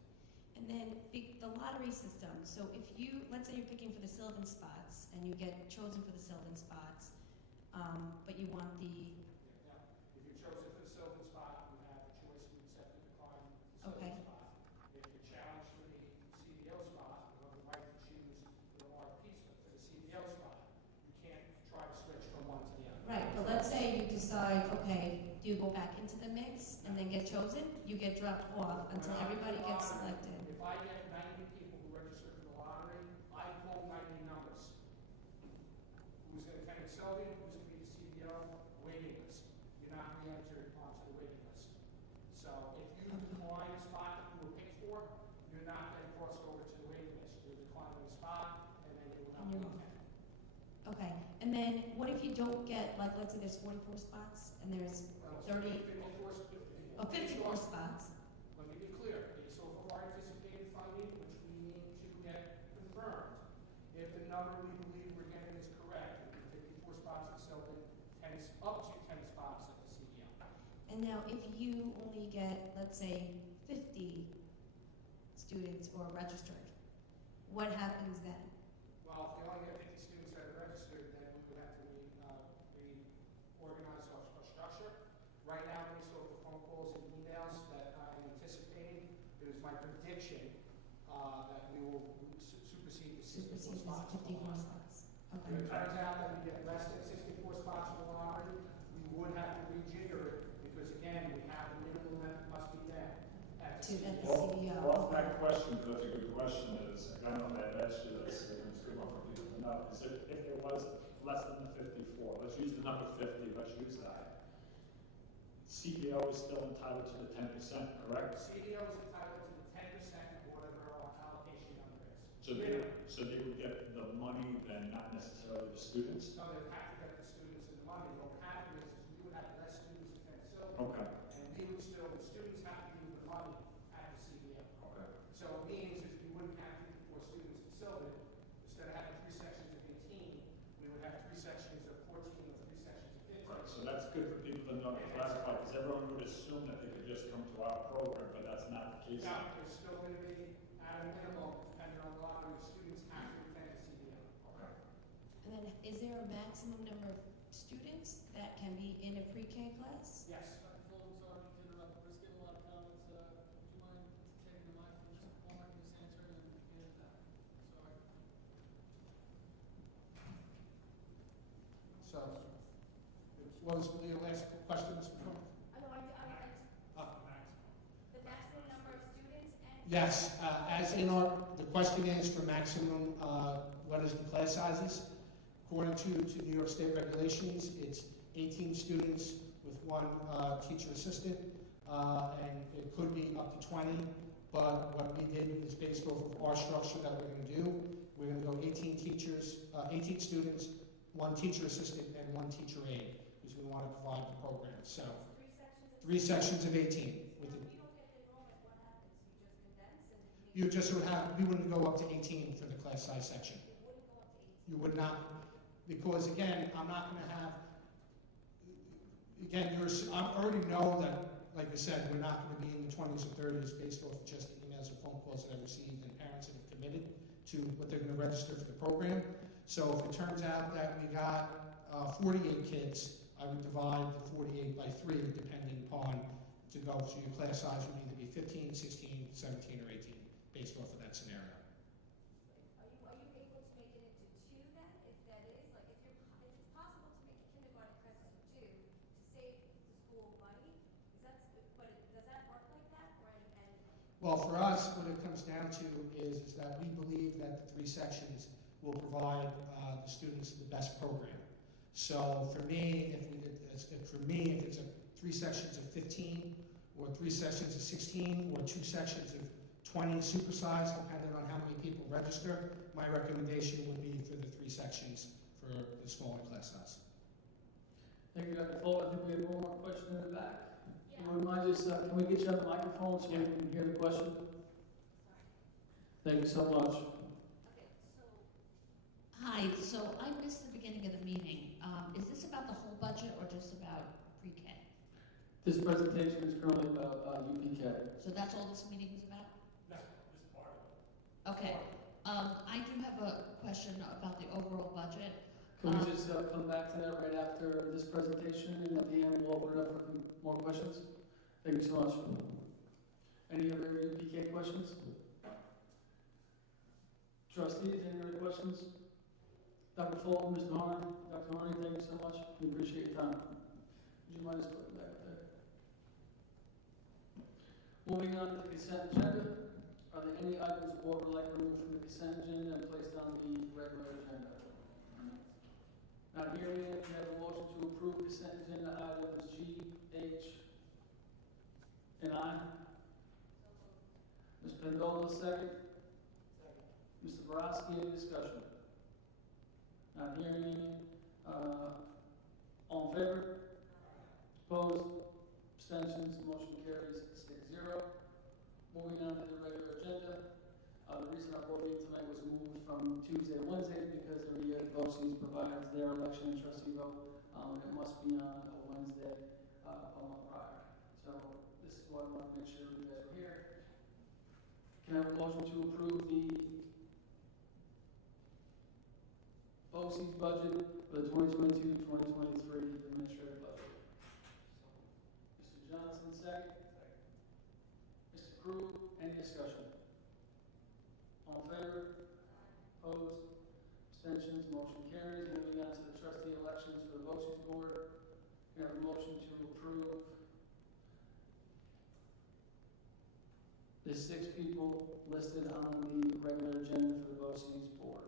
And then the lottery system, so if you, let's say you're picking for the Sylvan spots, and you get chosen for the Sylvan spots, but you want the, Now, if you're chosen for the Sylvan spot, you have the choice to accept or decline the Okay. Sylvan spot. If you're challenged for the CDL spot, you have the right to choose the RFP spot. For the CDL spot, you can't try to switch from one to the other. right, but let's say you decide, okay, do you go back into the mix and then get chosen? You get dropped off until everybody gets selected. If I get 90 people who register for the lottery, I pull 90 numbers. Who's going to attend Sylvan, who's going to be the CDL, waiting list. You're not re-entered onto the waiting list. So if you decline a spot that you were picked for, you're not then crossed over to the waiting list. You're declining a spot, and then you will not be And you're- attended. Okay, and then what if you don't get, like, let's say there's 44 spots, and there's 30, 54 spots? Let me be clear, it's so far anticipated funding, which we need to get confirmed. If the number we believe we're getting is correct, it would be 54 spots at Sylvan, 10, up to 10 spots at the CDL. And now, if you only get, let's say, 50 students or registered, what happens then? Well, if you only get 50 students that are registered, then we would have to reorganize our structure. Right now, based off the phone calls and emails that I'm anticipating, it is my prediction that we will supersede the 64 Supersedes spots. 54 spots. If Okay. it turns out that we get less than 64 spots, spots full already, we would have to rejigger it, because again, we have a minimum that must be met at To the at the CBO. CBO. Well, that question, because that's a good question, is, I know that asked you this, and it's good one for people to know, is if there was less than the 54, let's use the number 50, let's use that. CBO is still entitled to the 10%, correct? CBO is entitled to the 10% of whatever our allocation number is. So they would get the money, then not necessarily the students? So they have to get the students in the money. What would happen is we would have less students attend Sylvan, Okay, and we would still, the students have to use the money at the CBO. okay. So it means if you wouldn't have 54 students in Sylvan, instead of having 3 sections of 18, we would have 3 sections of 14 or 3 sections of 15. Right, so that's good for people to know to classify, because everyone would assume that they could just come to our program, but that's not the case. Now, it's still going to be at a minimum, depending on a lot of the students actually attend the CBO. Okay. And then, is there a maximum number of students that can be in a pre-K class? Yes. Dr. Fulton, sorry to interrupt, we're just getting a lot of comments. Would you mind taking the mic from Mr. Cormack and just answering and get it back? Sorry. So, what was your last question, Mr. Cook? The maximum number of students and. Yes, as in the question is for maximum, what is the class sizes? According to New York State regulations, it's 18 students with 1 teacher assistant, and it could be up to 20, but what we did is based off of our structure that we're going to do. We're going to go 18 teachers, 18 students, 1 teacher assistant, and 1 teacher aide, because we want to provide the program. So, 3 sections of 18. With the, If you don't get the enrollment, what happens? You just condense and. you just would have, we wouldn't go up to 18 for the class size section. It wouldn't go up to 18. You would not, because again, I'm not going to have, again, I already know that, like I said, we're not going to be in the 20s and 30s based off of just the emails and phone calls that I received and parents that have committed to what they're going to register for the program. So if it turns out that we got 48 kids, I would divide the 48 by 3 depending upon to go, so your class size would either be 15, 16, 17, or 18 based off of that scenario. Are you able to make it into 2 then, if that is? Like, if it's possible to make a kindergarten class into 2 to save the school money, does that work like that? Well, for us, what it comes down to is that we believe that the 3 sections will provide the students the best program. So for me, if it's 3 sections of 15, or 3 sections of 16, or 2 sections of 20 supersized, depending on how many people register, my recommendation would be for the 3 sections for the smaller class size. Thank you, Dr. Fulton. I think we have one more question in the back. Yeah. Would you mind just, can we get you on the microphone so we can hear the question? Thank you so much. Okay, so. Hi, so I missed the beginning of the meeting. Is this about the whole budget or just about pre-K? This presentation is currently about UPK. So that's all this meeting is about? No, just part of it. Okay. I do have a question about the overall budget. Can we just come back to that right after this presentation, and at the end we'll open it up for more questions? Thank you so much. Any other UPK questions? Trustees, any other questions? Dr. Fulton, Mr. Harney, Dr. Harney, thank you so much. We appreciate your time. Would you mind just putting that up there? Moving on to the consent agenda. Are there any items the board would like to remove from the consent agenda and placed on the regular agenda? Not hearing it, we have a motion to approve consent agenda items G, H, and I. Ms. Pendola, second. Mr. Borowski, any discussion? Not hearing any. All in favor? Opposed? Abstentions? Motion carries 6-0. Moving on to the regular agenda. The reason our board meeting tonight was moved from Tuesday to Wednesday is because every year the BOCES provides their election and trustee vote. It must be on a Wednesday a month prior. So this is why I want to make sure you guys are here. Can I have a motion to approve the BOCES budget for the 2022-2023 administrative budget? Mr. Johnson, second. Mr. Crew, any discussion? All in favor? Opposed? Abstentions? Motion carries. Moving on to the trustee elections for the BOCES board. Board. We have a motion to approve the 6 people listed on the regular agenda for the BOCES Board.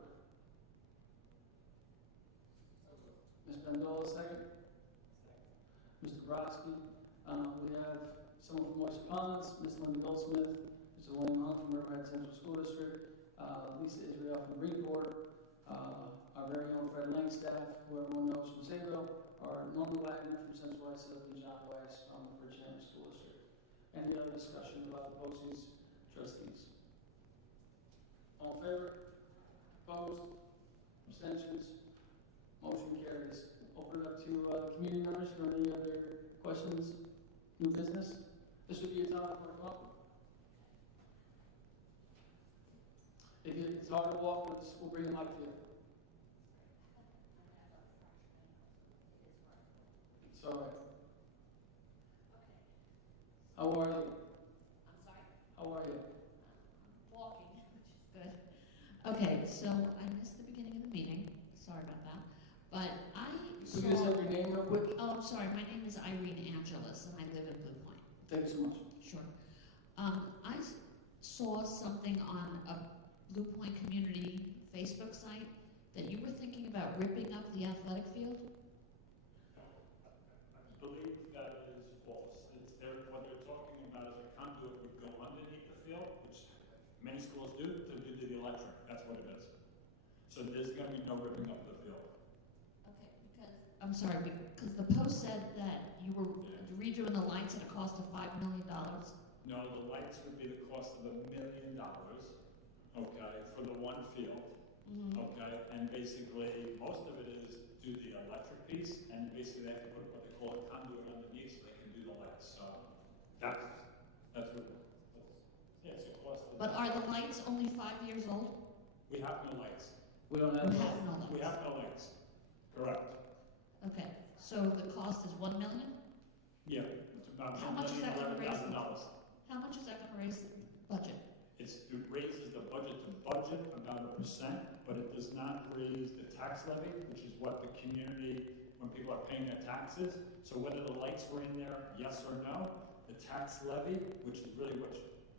Ms. Bendola, second. Mr. Brodsky. We have someone from Oyster Ponds, Ms. Linda Goldsmith, Mr. William Hunt from Riverhead Central School District, Lisa Israel from Greenport, our very own Fred Langstaff, who everyone knows from Sago, our Norman Wagner from Central Islip, and John West from the Virginia School District. Any other discussion about the BOCES trustees? All in favor? Opposed? Abstentions? Motion carries. Open it up to the community members for any other questions, new business. This would be your time for a call. If it's hard to walk, we'll bring a mic to you. It's all right. How are you? I'm sorry? How are you? Walking, which is good. Okay, so I missed the beginning of the meeting. Sorry about that. But I Could you just have your name real quick? Oh, I'm sorry. My name is Irene Angelis, and I live in Blue Point. Thank you so much. Sure. Saw something on a Blue Point community Facebook site that you were thinking about ripping up the athletic field. I believe that is false. What they're talking about is a conduit would go underneath the field, which many schools do, to do the electric. That's what it is. So there's going to be no ripping up of the field. Okay, I'm sorry, because the post said that you were redoing the lights at a cost of $5 million. No, the lights would be the cost of $1 million, okay, for the one field, okay, and basically, most of it is do the electric piece, and basically they have to put what they call a conduit underneath so they can do the lights, so that's what, yeah, it's a cost of. But are the lights only 5 years old? We have no lights. We don't We have. have no lights. We have no lights, correct. Okay, so the cost is $1 million? Yeah, it's about How much is that gonna raise? $11,000. How much is that gonna raise the budget? It raises the budget to budget about 1%, but it does not raise the tax levy, which is what the community, when people are paying their taxes. So whether the lights were in there, yes or no, the tax levy, which is really what,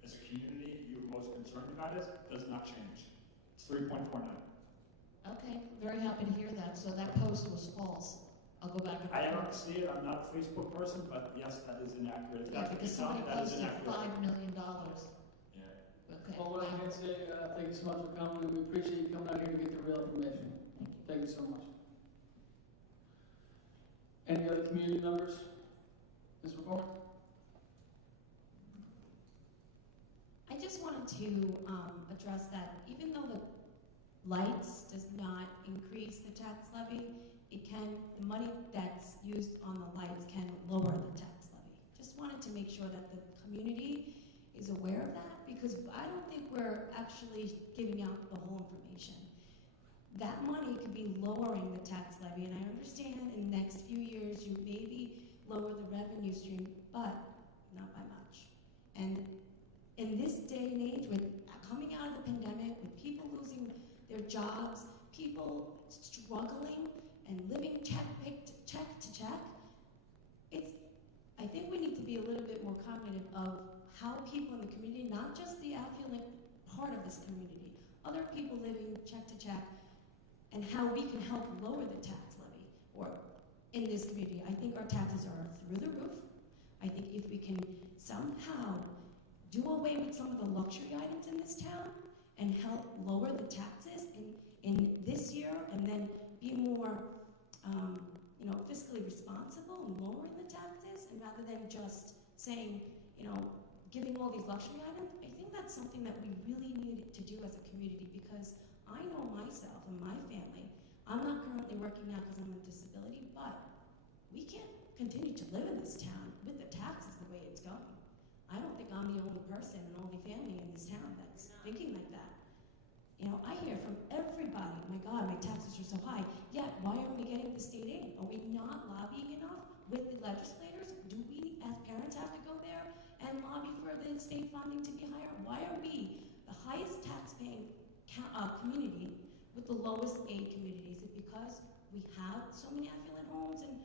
as a community, you're most concerned about does not change. It's 3.49. Okay, very happy to hear that. So that post was false. I'll go back and. I don't see it, I'm not a Facebook person, but yes, that is inaccurate. Yeah, because somebody posted $5 million. Yeah. Okay. Well, what I can say, thank you so much for coming, and we appreciate you coming out here to get the real information. Thank you so much. Any other community members? Ms. McCormick? I just wanted to address that even though the lights does not increase the tax levy, the money that's used on the lights can lower the tax levy. Just wanted to make sure that the community is aware of that, because I don't think we're actually giving out the whole information. That money could be lowering the tax levy, and I understand in the next few years you maybe lower the revenue stream, but not by much. And in this day and age, with coming out of the pandemic, with people losing their jobs, people struggling and living check to check, I think we need to be a little bit more cognitive of how people in the community, not just the affluent part of this community, other people living check to check, and how we can help lower the tax levy or in this community. I think our taxes are through the roof. I think if we can somehow do away with some of the luxury items in this town and help lower the taxes in this year, and then be more fiscally responsible and lowering the taxes, and rather than just saying, giving all these luxury items, I think that's something that we really need to do as a community, because I know myself and my family, I'm not currently working now because I'm on disability, but we can't continue to live in this town with the taxes the way it's going. I don't think I'm the only person and only family in this town that's thinking like that. I hear from everybody, my God, my taxes are so high, yet why aren't we getting the state aid? Are we not lobbying enough with the legislators? Do we, as parents, have to go there and lobby for the state funding to be higher? Why are we the highest tax-paying community with the lowest aid communities? Is it because we have so many affluent homes and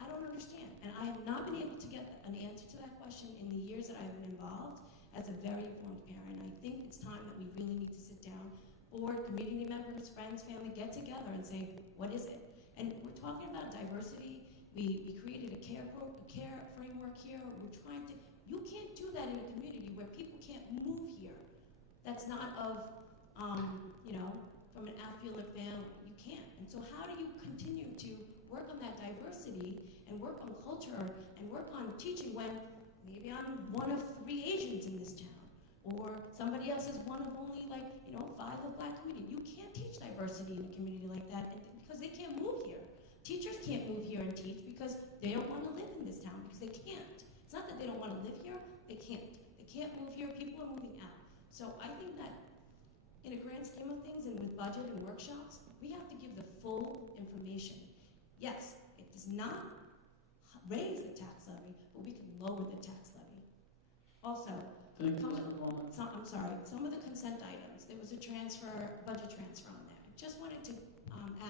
I don't understand. And I have not been able to get an answer to that question in the years that I've been involved as a very informed parent. I think it's time that we really need to sit down, board, community members, friends, family, get together and say, what is it? And we're talking about diversity. We created a care framework here. We're trying to, you can't do that in a community where people can't move here. That's not of, you know, from an affluent family. You can't. And so how do you continue to work on that diversity and work on culture and work on teaching when maybe I'm one of 3 Asians in this town, or somebody else is one of only, like, you know, 5 of Black community. You can't teach diversity in a community like that because they can't move here. Teachers can't move here and teach because they don't want to live in this town because they can't. It's not that they don't want to live here, they can't. They can't move here, people are moving out. So I think that in a grand scheme of things and with budget and workshops, we have to give the full information. Yes, it does not raise the tax levy, but we can lower the tax levy. Also, Thank you, Mr. Bowman. I'm sorry, some of the consent items, there was a transfer, budget transfer on there. I just wanted to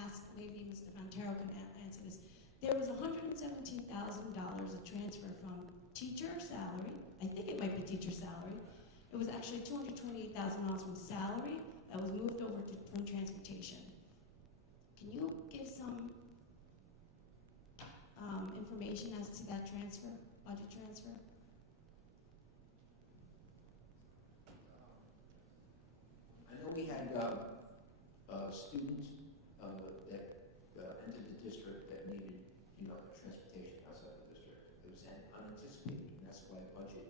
ask, maybe Mr. Montero can answer this. There was $117,000 of transfer from teacher salary. I think it might be teacher salary. It was actually $228,000 from salary that was moved over from transportation. Can you give some information as to that transfer, budget transfer? I know we had students that entered the district that needed, you know, transportation outside the district. It was unanticipated, and that's why a budget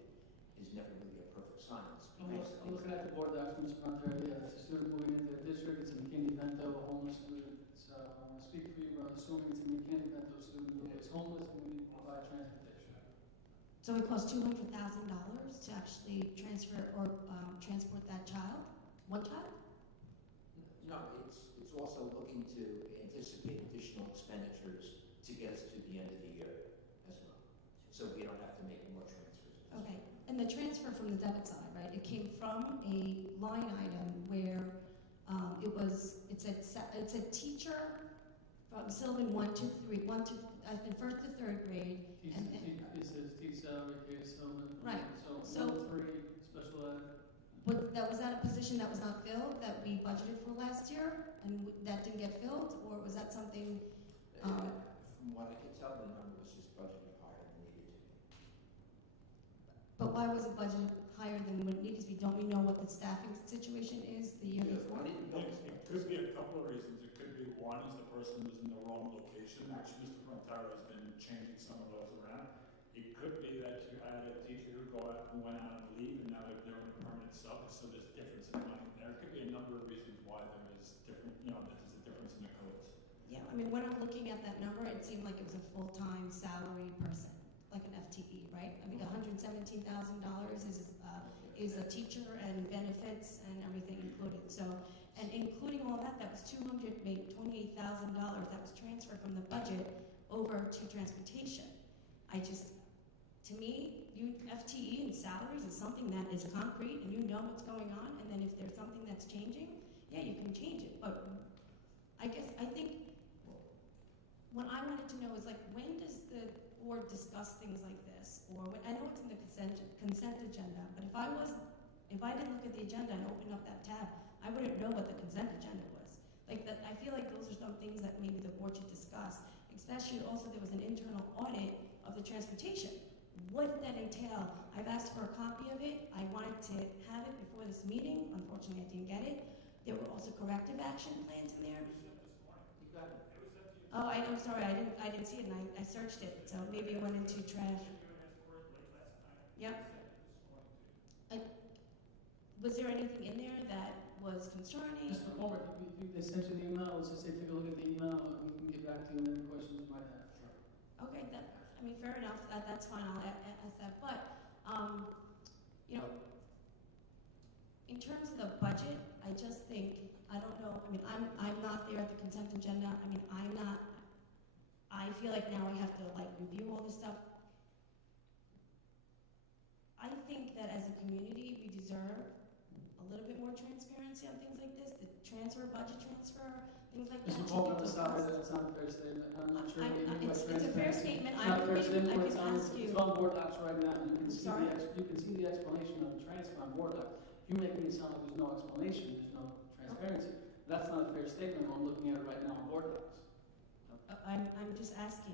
is never really a perfect science. I'm looking at the board documents, Mr. Montero. Yeah, it's a student moving into the district. It's a McKinney-Vento, a homeless student. So I want to speak for you, but I'm assuming it's a McKinney-Vento student who is homeless and we need to provide transportation. So it costs $200,000 to actually transfer or transport that child? One child? No, it's also looking to anticipate additional expenditures to get us to the end of the year as well. So we don't have to make more transfers. Okay. And the transfer from the debit side, right? It came from a line item where it said teacher from Sylvan 1 to 3, I think 1st to 3rd grade. It says teach salary, case, Sylvan. Right. So 1 to 3, special ed. But was that a position that was not filled that we budgeted for last year and that didn't get filled, or was that something? From what I could tell, the number was just budgeted higher than needed to be. But why was it budgeted higher than what it needed to be? Don't we know what the staffing situation is the year before? It could be a couple of reasons. It could be one is the person was in the wrong location. Actually, Mr. Frontero has been changing some of those around. It could be that you had a teacher who went out on leave and now they're in a permanent sub, so there's a difference in money. There could be a number of reasons why there is different, you know, that there's a difference in the codes. Yeah, I mean, when I'm looking at that number, it seemed like it was a full-time salary person, like an FTE, right? I mean, $117,000 is a teacher and benefits and everything included. So, and including all that, that was $228,000 that was transferred from the budget over to transportation. To me, FTE and salaries is something that is concrete and you know what's going on, and then if there's something that's changing, yeah, you can change it. But I think what I wanted to know is, like, when does the board discuss things like this? Or when, I know it's in the consent agenda, but if I didn't look at the agenda and open up that tab, I wouldn't know what the consent agenda was. Like that, I feel like those are some things that maybe the board should discuss. Especially also there was an internal audit of the transportation. What did that entail? I've asked for a copy of it. I wanted to have it before this meeting. Unfortunately, I didn't get it. There were also corrective action plans in there. You got it. Oh, I'm sorry, I didn't see it, and I searched it, so maybe it went into trash. Yep. Was there anything in there that was concerning? Mr. Palmer, they sent you the email. Let's just say take a look at the email and we can get back to you with any questions you might have. Sure. Okay, fair enough. That's fine. I'll ask that. But you know, in terms of the budget, I just think I don't know. I mean, I'm not there at the consent agenda. I mean, I'm not. I feel like now I have to like review all this stuff. I think that as a community, we deserve a little bit more transparency on things like this. The budget transfer, things like that. Mr. Palmer, I'm sorry, that's not a fair statement. I'm not sure. It's a fair statement. statement, It's not a fair statement, I but could ask you. it's on board docs right now. You can see Sorry? you can see the explanation of the transfer on board docs. You're making it sound like there's no explanation, there's no transparency. That's not a fair statement when I'm looking at it right now on board docs. I'm just asking,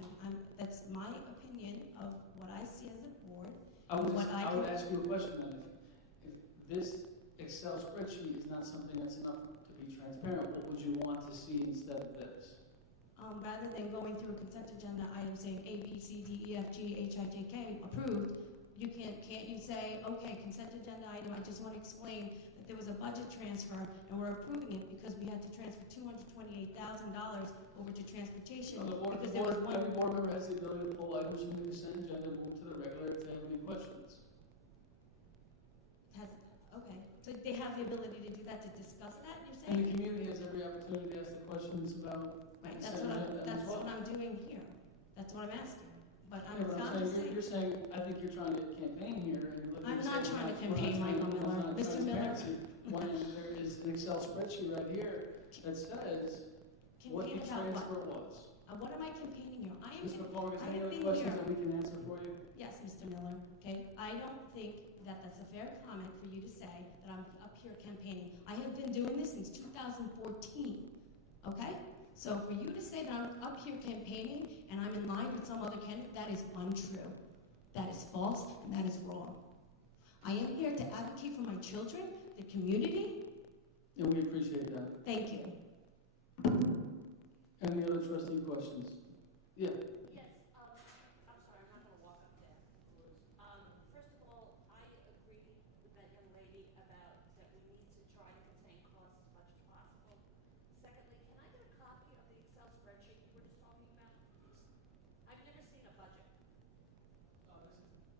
that's my opinion of what I see as a board. I would, What I I would can- ask you a question then. If this Excel spreadsheet is not something that's enough to be transparent, what would you want to see instead of this? Rather than going through a consent agenda item saying A, B, C, D, E, F, G, H, I, J, K, approved, can't you say, okay, consent agenda item, I just want to explain that there was a budget transfer and we're approving it because we had to transfer $228,000 over to transportation So because there was one. every board member has the ability to pull items from the consent agenda and move to the regular if they have any questions. Okay, so they have the ability to do that, to discuss that, you're And the saying? community has every opportunity to ask the questions about Right, consent agenda as that's well. what I'm doing here. That's what I'm asking. But Yeah, I'm but not I'm saying, saying, you're saying, I think you're trying to campaign here and you're looking I'm at not saying trying to we're campaign, not Michael trying to- Miller. there's Mr. not Miller. transparency. When there is an Excel spreadsheet right here that says what the campaign about transfer what? was. What am I campaigning here? I am, Ms. McCormick, is I there any have other been questions here. that we can answer for you? Yes, Mr. Miller, okay? I don't think that that's a fair comment for you to say that I'm up here campaigning. I have been doing this since 2014, okay? So for you to say that I'm up here campaigning and I'm in line with some other candidate, that is untrue. That is false and that is wrong. I am here to advocate for my children, the community. And we appreciate that. Thank you. Any other trustee questions? Yeah. Yes, I'm sorry, I'm not gonna walk up there. First of all, I agree with that young lady about that we need to try to contain costs as much as possible. Secondly, can I get a copy of the Excel spreadsheet you were just talking about? I've never seen a budget.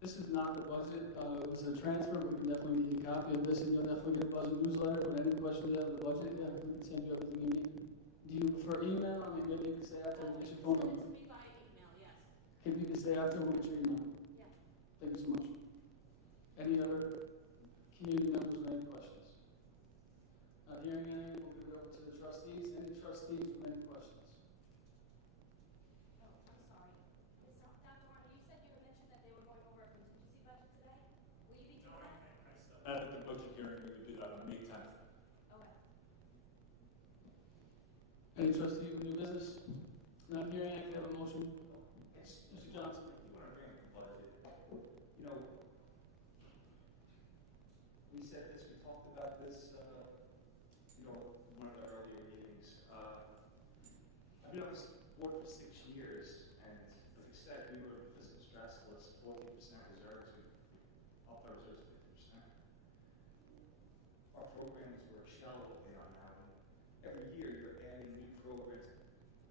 This is not the budget, it was a transfer, we can definitely get you a copy of this, and you'll definitely get a budget newsletter, but any questions you have of the budget, yeah, we can send you everything you need. Do you prefer email, I mean, maybe you can say after, we get your phone Send number. it to me by email, yes. If you can say after, we'll get your email. Yeah. Thank you so much. Any other community members with any questions? Not hearing any, we'll give it over to the trustees, any trustees with any questions? Oh, I'm sorry. Dr. Martin, you said you were mentioned that they were going over a contingency budget today? Will you be doing that? At the budget hearing, we do that on May 10th. Okay. Any trustee with new business? Not hearing any, can I have a motion? Mr. Johnson. You want to bring up the budget? You know, we said this, we talked about this, one of the earlier meetings. I've been on this board for 6 years, and as I said, we were in fiscal stress was 40% reserves, we upped our reserves 50%. Our programs were shallow what they are now. Every year, you're adding new programs.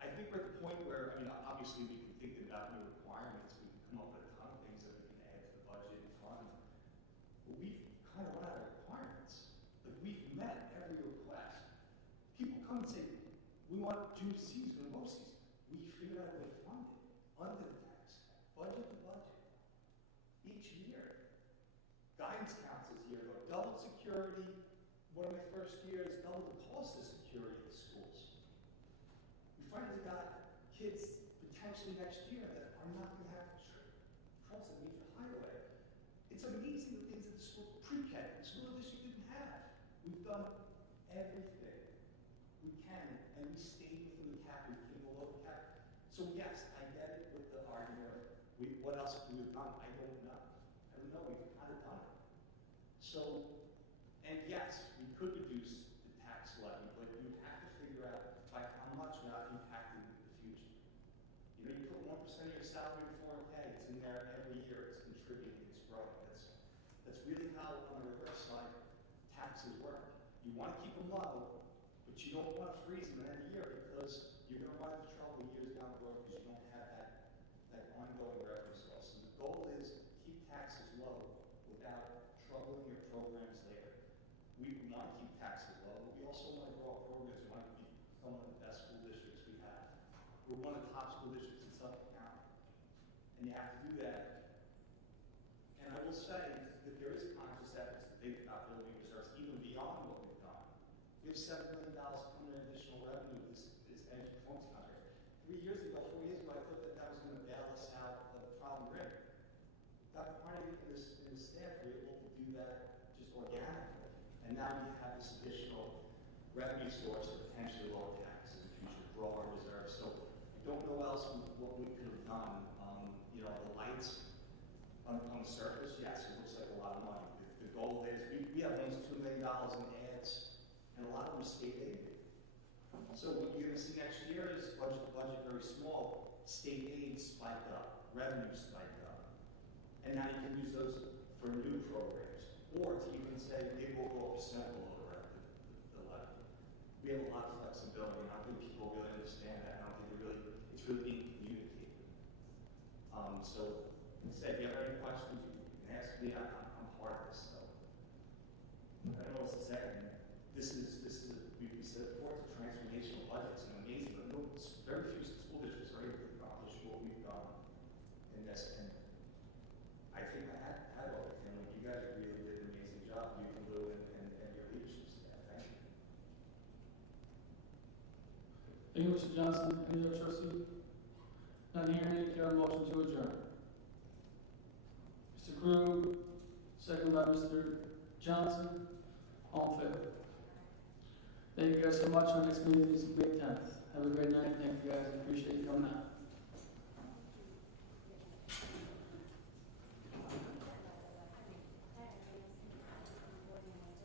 I think we're at the point where, obviously we can think about new requirements, we can come up with a ton of things that we can add to the budget and fund. But we've kind of run out of requirements. Like, we've met every request. People come and say, we want junior season and low season. We figured out a way to fund it, under the tax, budget to budget, each year. Guidance counselors here, double security. One of my first years, double the cost of security of the schools. We finally got kids potentially next year that are not going to have to cross a major highway. It's amazing the things that the school, pre-K, the school district didn't have. We've done everything we can, and we stayed within the cap, we came below the cap. So yes, I get it with the argument of, what else could we have done? I don't know. We've kind of done it. So, and yes, we could reduce the tax levy, but you have to figure out by how much without impacting the future. You put 1% of your salary in 401k, it's in there every year, it's contributing, it's growing. That's really how, on the reverse side, taxes work. You want to keep them low, but you don't want to freeze them every year because you're going to run into trouble years down the road because you don't have that ongoing revenue source. So the goal is keep taxes low without troubling your programs later. We want to keep taxes low, but we also want to grow our programs. We want to be some of the best school districts we have. We're one of the top school districts in Suffolk County. And you have to do that. And I will say that there is conscious efforts to think about building reserves even beyond what we've done. We have $7 million coming in additional revenue with this energy performance contract. 4 years ago, I thought that was going to bail us out the surface, yes, it looks like a lot of money. The goal is, we have almost $2 million in ads, and a lot of them are state aid. So what you're gonna see next year is budget to budget very small, state aid spiked up, revenue spiked up. And now you can use those for new programs, or to even say, maybe we'll go 1% below the levy. We have a lot of flexibility, and I don't think people really understand that. I don't think it's really being communicated. So, if you have any questions, you can ask me. I'm part of this, so. I don't know what to say. I mean, we said it before, it's a transformational budget. It's an amazing, but very few school districts are able to accomplish what we've done in this. And I think I had all the family. You guys really did an amazing job. You can do it, and your leadership staff. Thank you. Thank you, Mr. Johnson. Any other trustee? Not hearing any, can I have a motion to adjourn? Mr. Krug, second by Mr. Johnson. All in favor? Thank you guys so much. Our next meeting is May 10th. Have a great night. Thank you guys. I appreciate you coming out.